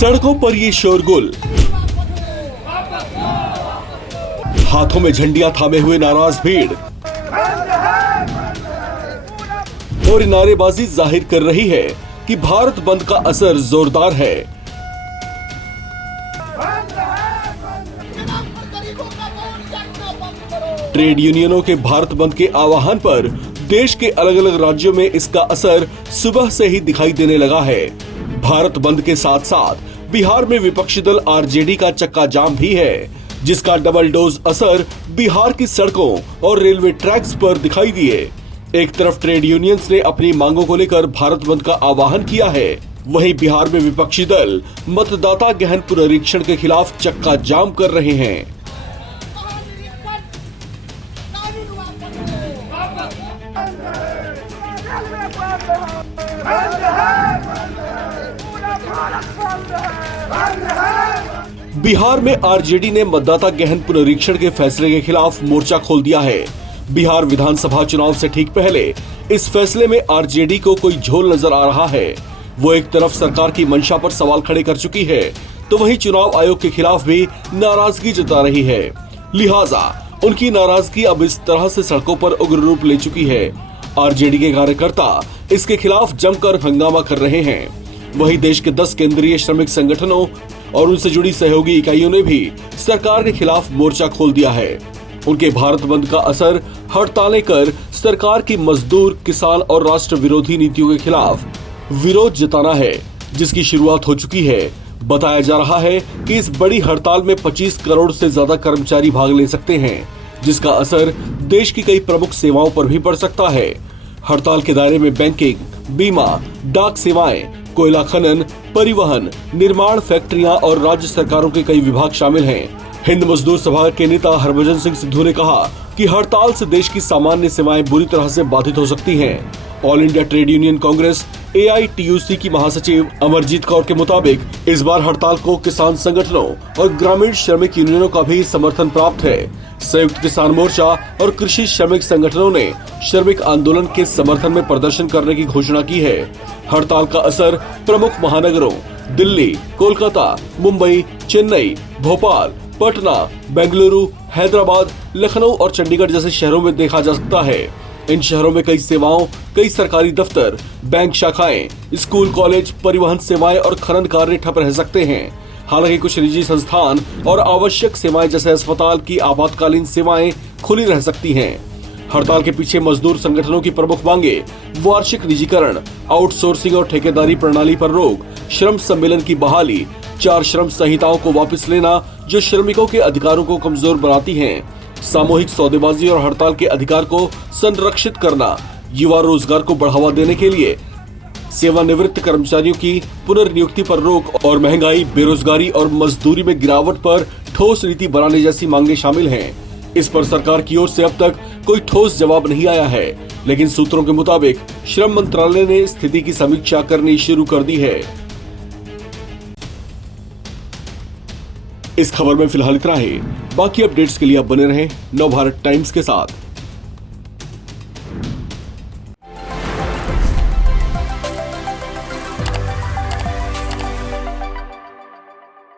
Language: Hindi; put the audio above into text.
सड़कों पर ये शोरगुल, हाथों में झंडियां थामे हुए नाराज भीड़ और नारेबाजी जाहिर कर रही है कि भारत बंद का असर जोरदार है। ट्रेड यूनियनों के भारत बंद के आह्वान पर देश के अलग अलग राज्यों में इसका असर सुबह से ही दिखाई देने लगा है। भारत बंद के साथ साथ बिहार में विपक्षी दल आरजेडी का चक्का जाम भी है, जिसका डबल डोज असर बिहार की सड़कों और रेलवे ट्रैक्स पर दिखाई दिए। एक तरफ ट्रेड यूनियंस ने अपनी मांगों को लेकर भारत बंद का आह्वान किया है, वहीं बिहार में विपक्षी दल मतदाता गहन पुनरीक्षण के खिलाफ चक्का जाम कर रहे हैं। बिहार में आरजेडी ने मतदाता गहन पुनरीक्षण के फैसले के खिलाफ मोर्चा खोल दिया है। बिहार विधानसभा चुनाव से ठीक पहले इस फैसले में आरजेडी को कोई झोल नजर आ रहा है। वो एक तरफ सरकार की मंशा पर सवाल खड़े कर चुकी है, तो वहीं चुनाव आयोग के खिलाफ भी नाराजगी जता रही है। लिहाजा उनकी नाराजगी अब इस तरह से सड़कों पर उग्र रूप ले चुकी है। आरजेडी के कार्यकर्ता इसके खिलाफ जमकर हंगामा कर रहे हैं। वहीं देश के 10 केंद्रीय श्रमिक संगठनों और उनसे जुड़ी सहयोगी इकाइयों ने भी सरकार के खिलाफ मोर्चा खोल दिया है। उनके भारत बंद का असर हड़तालें कर सरकार की मजदूर, किसान और राष्ट्र विरोधी नीतियों के खिलाफ विरोध जताना है, जिसकी शुरुआत हो चुकी है। बताया जा रहा है कि इस बड़ी हड़ताल में 25 करोड़ से ज्यादा कर्मचारी भाग ले सकते हैं, जिसका असर देश की कई प्रमुख सेवाओं पर भी पड़ सकता है। हड़ताल के दायरे में बैंकिंग, बीमा, डाक सेवाएं, कोयला खनन, परिवहन, निर्माण, फैक्ट्रियां और राज्य सरकारों के कई विभाग शामिल हैं। हिंद मजदूर सभा के नेता हरभजन सिंह सिद्धू ने कहा कि हड़ताल से देश की सामान्य सेवाएं बुरी तरह से बाधित हो सकती हैं। All India trade union Congress AITUC की महासचिव अमरजीत कौर के मुताबिक इस बार हड़ताल को किसान संगठनों और ग्रामीण श्रमिक यूनियनों का भी समर्थन प्राप्त है। संयुक्त किसान मोर्चा और कृषि श्रमिक संगठनों ने श्रमिक आंदोलन के समर्थन में प्रदर्शन करने की घोषणा की है। हड़ताल का असर प्रमुख महानगरों दिल्ली, कोलकाता, मुंबई, चेन्नई, भोपाल, पटना, बेंगलुरु, हैदराबाद, लखनऊ और चंडीगढ़ जैसे शहरों में देखा जा सकता है। इन शहरों में कई सेवाओं, कई सरकारी दफ्तर, बैंक शाखाएं, स्कूल, कॉलेज, परिवहन सेवाएं और खनन कार्य ठप रह सकते हैं। हालांकि कुछ निजी संस्थान और आवश्यक सेवाएं जैसे अस्पताल की आपातकालीन सेवाएं खुली रह सकती हैं। हड़ताल के पीछे मजदूर संगठनों की प्रमुख मांगे वार्षिक निजीकरण, आउटसोर्सिंग और ठेकेदारी प्रणाली पर रोक, श्रम सम्मेलन की बहाली, 4 श्रम संहिताओं को वापस लेना जो श्रमिकों के अधिकारों को कमजोर बनाती हैं, सामूहिक सौदेबाजी और हड़ताल के अधिकार को संरक्षित करना, युवा रोजगार को बढ़ावा देने के लिए सेवानिवृत्त कर्मचारियों की पुनर्नियुक्ति पर रोक और महंगाई, बेरोजगारी और मजदूरी में गिरावट पर ठोस नीति बनाने जैसी मांगे शामिल हैं। इस पर सरकार की ओर से अब तक कोई ठोस जवाब नहीं आया है, लेकिन सूत्रों के मुताबिक श्रम मंत्रालय ने स्थिति की समीक्षा करनी शुरू कर दी है। इस खबर में फिलहाल इतना ही। बाकी अपडेट्स के लिए आप बने रहें नवभारत टाइम्स के साथ।